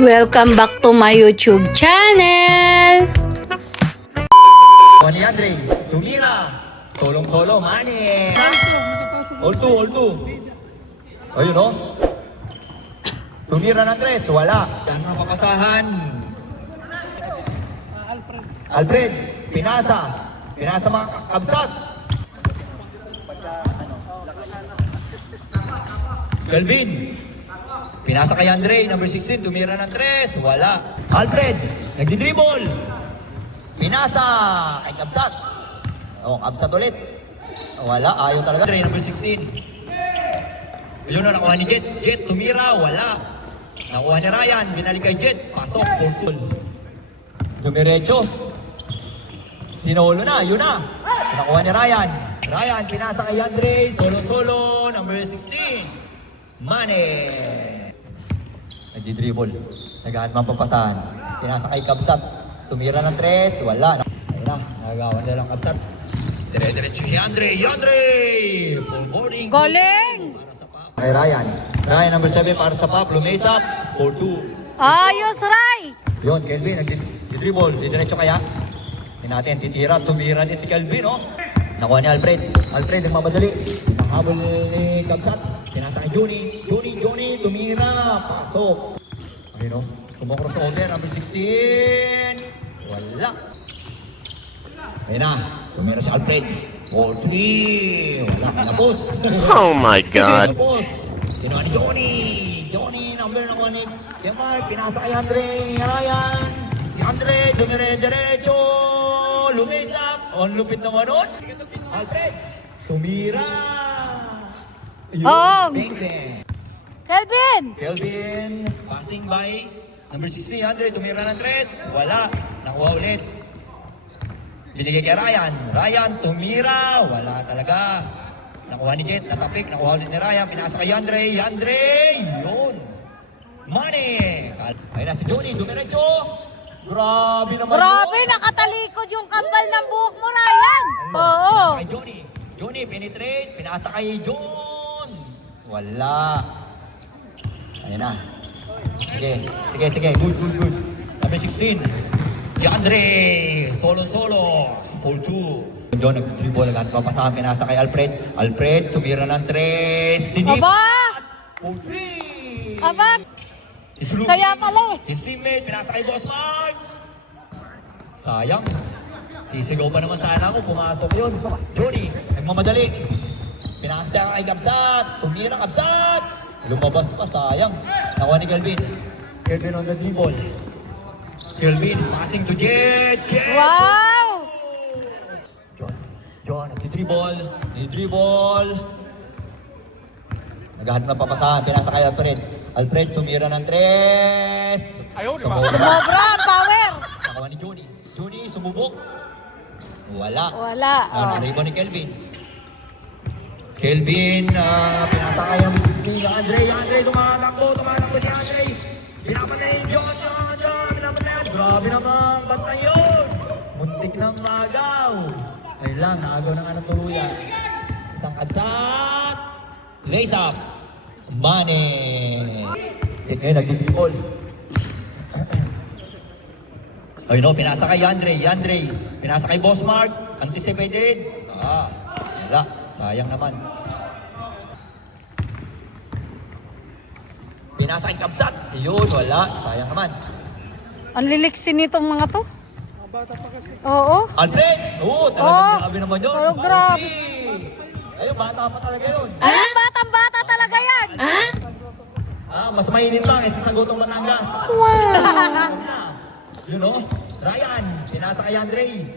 Welcome back to my YouTube channel! Ni Andre, tumira. Solong-solo, Manny. All two. Ayun o. Tumira ng tres, wala. Yan ang papasahan. Alfred, pinasa mga kabsat. Kelvin, pinasa kay Andre, number 16, tumira ng tres, wala. Alfred, nagdi-dribble. Pinasa kay Kabsat. Kabsat ulit. Wala, ayaw talaga. Andre, number 16. Yun na, nakuha ni Jet. Jet, tumira, wala. Nakuha ni Ryan, binalik kay Jet. Pasok, purple. Dumiretso. Sinolo na, yun na. Nakuha ni Ryan. Ryan, pinasa kay Andre. Solo, number 16. Mane. Nagdi-dribble. Nagahan mang papasahan. Pinasa kay Kabsat. Tumira ng tres, wala. Ayun na, nagagawa nila ng Kabsat. Dire-diretso si Andre. Full boarding. Galing! Kay Ryan. Ryan, number 7 para sa Pop. Lumesa, 4-2. Ayos, Ray! Yun, Kelvin, nag-dribble. Didiretso kaya. Hindi natin, titira. Tumira din si Kelvin, oh. Nakuha ni Alfred. Alfred, nagmamadali. Nakahabol ni Kabsat. Pinasa kay Johnny, tumira. Pasok. Ayun, oh. Kumocrossover, number 16. Wala. Ayun na. Tumira si Alfred. 4-3. Wala. Kinapos. Oh my God. Kinapos. Kinuha ni Johnny, number ng 1 ni Mark. Pinasa kay Andre. Ryan. Andre, dumire-diretso. Lumisap. On lupit naman nun. Alfred. Sumira. Bang. Kelvin, passing by number 6300, tumira ng tres, wala, nakuha ulit. Binigay kay Ryan, tumira, wala talaga. Nakuha ni Jet, natapik, nakuha ulit ni Ryan, pinasa kay Andre, yun. Money! Ayun na si Johnny, dumiretso. Grabe naman. Grabe, nakatalikod yung kambal ng buhok mo, Ryan! Oo! Pinasa kay Johnny, penetrate, pinasa kay John. Wala. Ayun na. Sige. Good. Number 16. Andre. Solo. 4-2. John, nag-dribble agad. Papasahan, pinasa kay Alfred, tumira ng tres. Sinip. Aba! 4-3. Aba! Kaya pala eh. His teammate, pinasa kay Boss Mark. Sayang. Sisigaw pa naman sana ako. Pumasok yun. Johnny, nagmamadali. Pinasa kay Kabsat. Tumira Kabsat. Lumabas pa, sayang. Nakuha ni Kelvin on the dribble. Kelvin is passing to Jet. Wow! John, nag-dribble. Naghahanap na papasahan, pinasa kay Alfred, tumira ng tres. Sumobra, power! Nakuha ni Johnny, sumubok. Wala. Naribo ni Kelvin, pinasa kay ang Mrs. Andre, tumatakbo si Andre. Pinapatay ni John, pinapatay. Grabe naman, bantay yun. Muntik ng magaw. Ayun lang, naagaw ng tuluyan. Isang Kabsat. Raise up. Money. Ngayon, nag-dribble. Ayun o, pinasa kay Andre, pinasa kay Boss Mark. Anticipated. Wala. Sayang naman. Pinasa kay Kabsat. Yun, wala. Sayang naman. Ang liliksin nitong mga to. Bata pa kasi. Oo. Alfred! Talagang grabe naman yun. Pero grabe. Ayun, bata pa talaga yun. Batang-bata talaga yan. Mas mainit lang sa sagotong Batangas. Wow! Yun o. Ryan, pinasa kay Andre,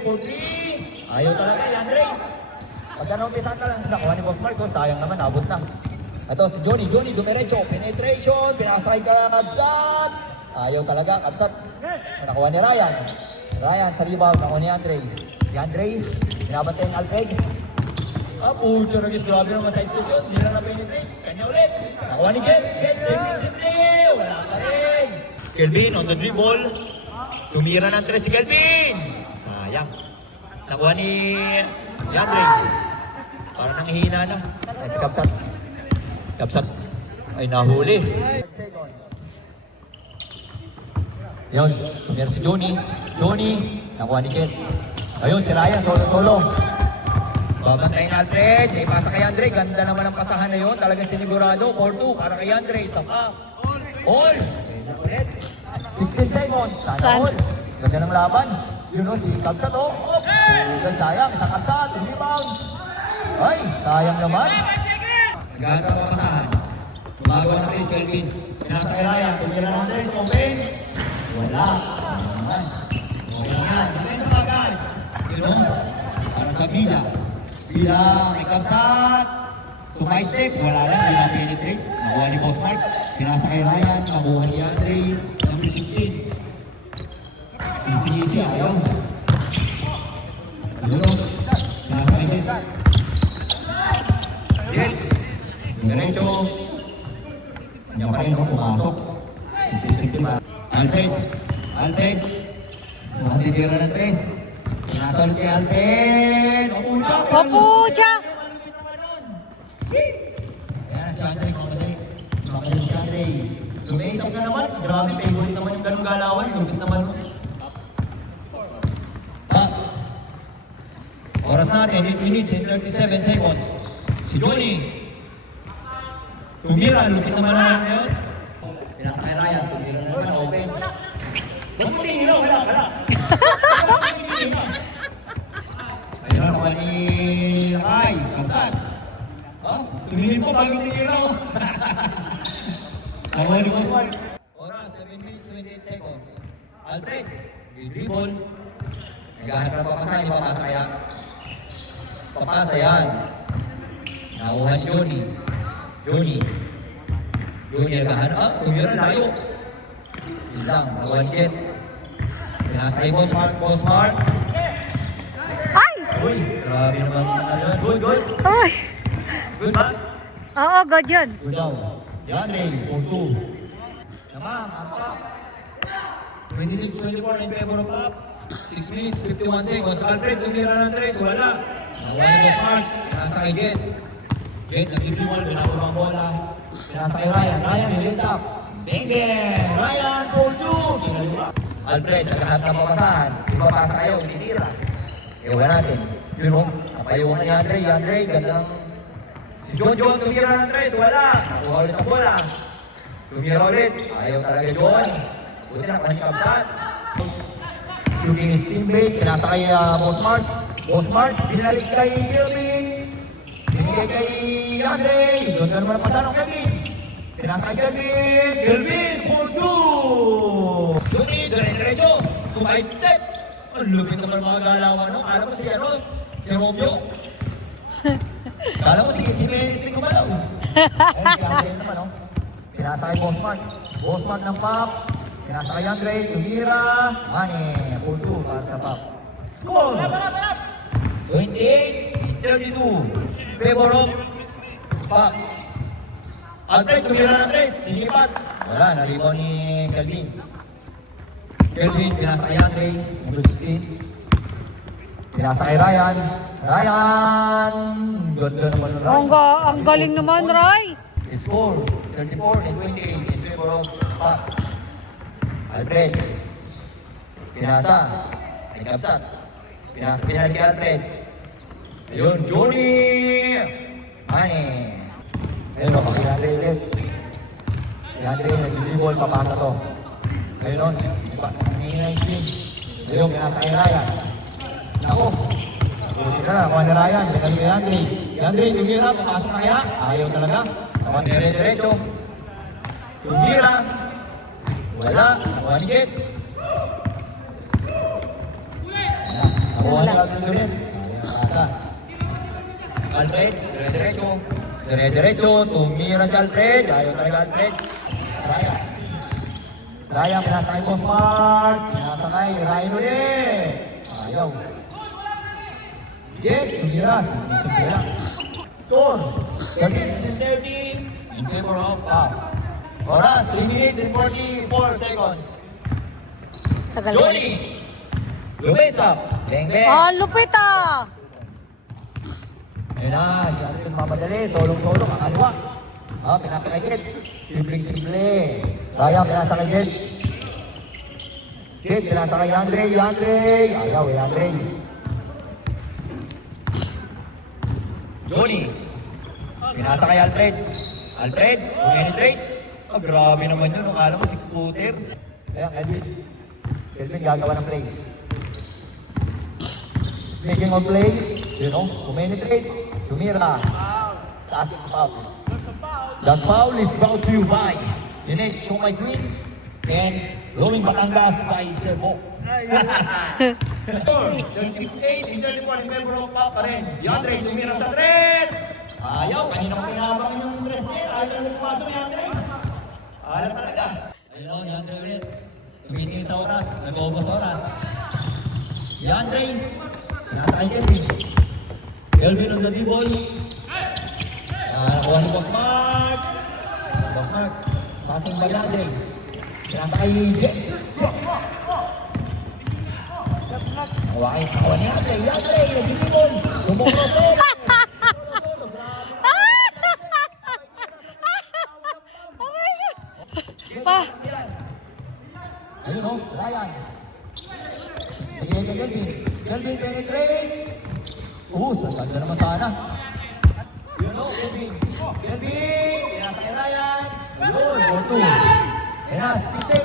4-3. Ayaw talaga kay Andre. Pagka naumpisa ka lang, nakuha ni Boss Marco, sayang naman, abot na. Ito si Johnny, dumiretso, penetration, pinasa kay Kabsat. Ayaw talaga, Kabsat. Nakuha ni Ryan sa rebound, nakuha ni Andre. Si Andre, pinabantay ng Alfred. Pucho, grabe naman side step yun, hindi na penetrate. Kanya ulit. Nakuha ni Jet, simple, wala pa rin. Kelvin on the dribble. Tumira ng tres si Kelvin. Sayang. Nakuha ni Andre. Parang nanghihina na. Si Kabsat ay nahuli. Yun, tumira si Johnny. Johnny, nakuha ni Ken. Ayun, si Ryan, solo-solo. Babantayin na Alfred, may pasa kay Andre. Ganda naman ang pasahan na yun. Talagang sinigurado. 4-2 para kay Andre. Isa pa. All. 16 seconds. Sana all. Ganda ng laban. Yun o, si Kapsat o. Sayang, isang Kapsat. Rebound. Ay, sayang naman. Ganda ang pasahan. Gumagawa na kayo, Kelvin. Pinasa kay Ryan. Tumira ng Andre. Open. Wala. Wala yan. Dami sa bagay. Yun o. Para sa Vida. Vida kay Kapsat. Sumide step. Wala lang. Hindi na penetrate. Nakuha ni Boss Mark. Pinasa kay Ryan. Nakuha ni Andre. Number 16. Easy. Ayaw. Yun o. Pinasa kay Jet. Jet. Diretso. Kanya pa rin o. Pumasok. Alfred. Alfred. Matitira ng 3. Pinasa ulit kay Alfred. Opo, Jack! Ayan, si Andre. Makadali si Andre. Sumaisap ka naman. Grabe, favorite naman yung ganong galawan. Lupit naman mo. Oras natin, 8 minutes and 37 seconds. Si Johnny. Tumira, lupit naman naman ngayon. Pinasa kay Ryan. Tumira na naman, open. Huwag mo tingin, wala. Ayun, nakuha ni Rai. Kapsat. Tumingin po bago tinira mo. Nakuha ni Bosman. Oras, 7 minutes, 28 seconds. Alfred, may dribble. Naghahanap na papasa, ipapasa kaya. Papasa yan. Nakuha ni Johnny. Johnny naghahanap. Tumira na tayo. Isang, nakuha ni Jet. Pinasa kay Boss Mark. Ay! Uy, grabe naman. Good. Ay! Good ba? Oo, good yun. Good daw. Yan rin, 4-2. Naman, apa. 26-24 in favor of up. 6 minutes, 51 seconds. Alfred, tumira ng 3, wala. Nakuha ni Boss Mark, pinasa kay Jet. Jet, nag-dribble, pinako ang bola. Pinasa kay Ryan. Ryan, release up. Bang! Ryan, 4-2. Kinaliwa. Alfred, naghahanap ng papasahan. Ipapasa kayo, tinira. Ewan natin. Yun o, napayungan ni Andre, gandang... Si John, tumira ng 3, wala. Nakuha ulit ang bola. Tumira ulit. Ayaw talaga John. Buti na, panikabsat. Looking his teammate, pinasa kay Boss Mark, binalik kay Kelvin. Binigay kay Andre. Doon na naman ang pasahan ng Kelvin. Pinasa kay Kelvin, 4-2. Johnny, diretso. Sumide step. Ang lupit naman mga galawan, no? Alam mo si Romeo. Kala mo si Jimenez na gumalaw. Ayun, si Andre naman, no? Pinasa kay Boss Mark ng pop. Pinasa kay Andre, tumira. Mane, 4-2, pass ka pop. Score! 28-32. Favor of Spock. Alfred, tumira ng 3. Sinipat. Wala, na-rebound ni Kelvin. Pinasa kay Andre, number 16. Pinasa kay Ryan. Ganda naman ng Ryan. Ang galing naman, Ray. Score, 34-28 in favor of Spock. Alfred. Pinasa. Ay Kapsat. Pinalik kay Alfred. Ayun, Johnny! Mane. Ayun o, kay Andre ulit. Kay Andre, nag-dribble, papasa to. Ayun o, nangyayang screen. Ayun, pinasa kay Ryan. Ako. Buti na, nakuha ni Ryan. Pinalik kay Andre. Kay Andre, tumira, papasok na kaya. Ayaw talaga. Nakuha ni diretso. Tumira. Wala, nakuha ni Jet. Nakuha ni Alfred ulit. Pinasa. Alfred, diretso, tumira si Alfred. Ayaw talaga Alfred. Ryan, pinasa kay Boss Mark. Pinasa kay Ryan ulit. Ayaw. Jet, tumira. Score, 36-30 in favor of Pop. Oras, 3 minutes and 44 seconds. Tagal. Johnny, lumesa. Beng. Lupit ah! Ayun na, si Andre mamadali, solong-solong, kakaliwa. Pinasa kay Jet. Simple. Ryan, pinasa kay Jet. Jet, pinasa kay Andre. Ayaw, Andre. Johnny. Pinasa kay Alfred. Penetrate. Oh, grabe naman yun. Akala mo 6-footer. Ayan, Kelvin gagawa ng play. Speaking of play, penetrate. Tumira. Sa asik foul. That foul is brought to you by Linet, Show My Queen, and Roaming Batangas by Serbo. 38, member of pa rin. Yandre, tumira sa 3. Ayaw, kanina ko pinabang yung 3 niya. Ayaw na nagpasok ni Yandre. Ayaw talaga. Ayun, Yandre ulit. Tumitingin sa oras, nag-ubos oras. Yandre, nasa kay Kelvin. Kelvin on the D-boy. Nakuha ni Boss Mark. Passing by Yandre. Pinasa kay Jet. Nakuha ni Yandre. Nag-ibon. Tumukrosin. Pa. Ayun Ryan. Bigay kay Kelvin penetrate. Saan naman sana. Kelvin. Pinasa kay Ryan. Ayun, 4-2. Penas, 6-6.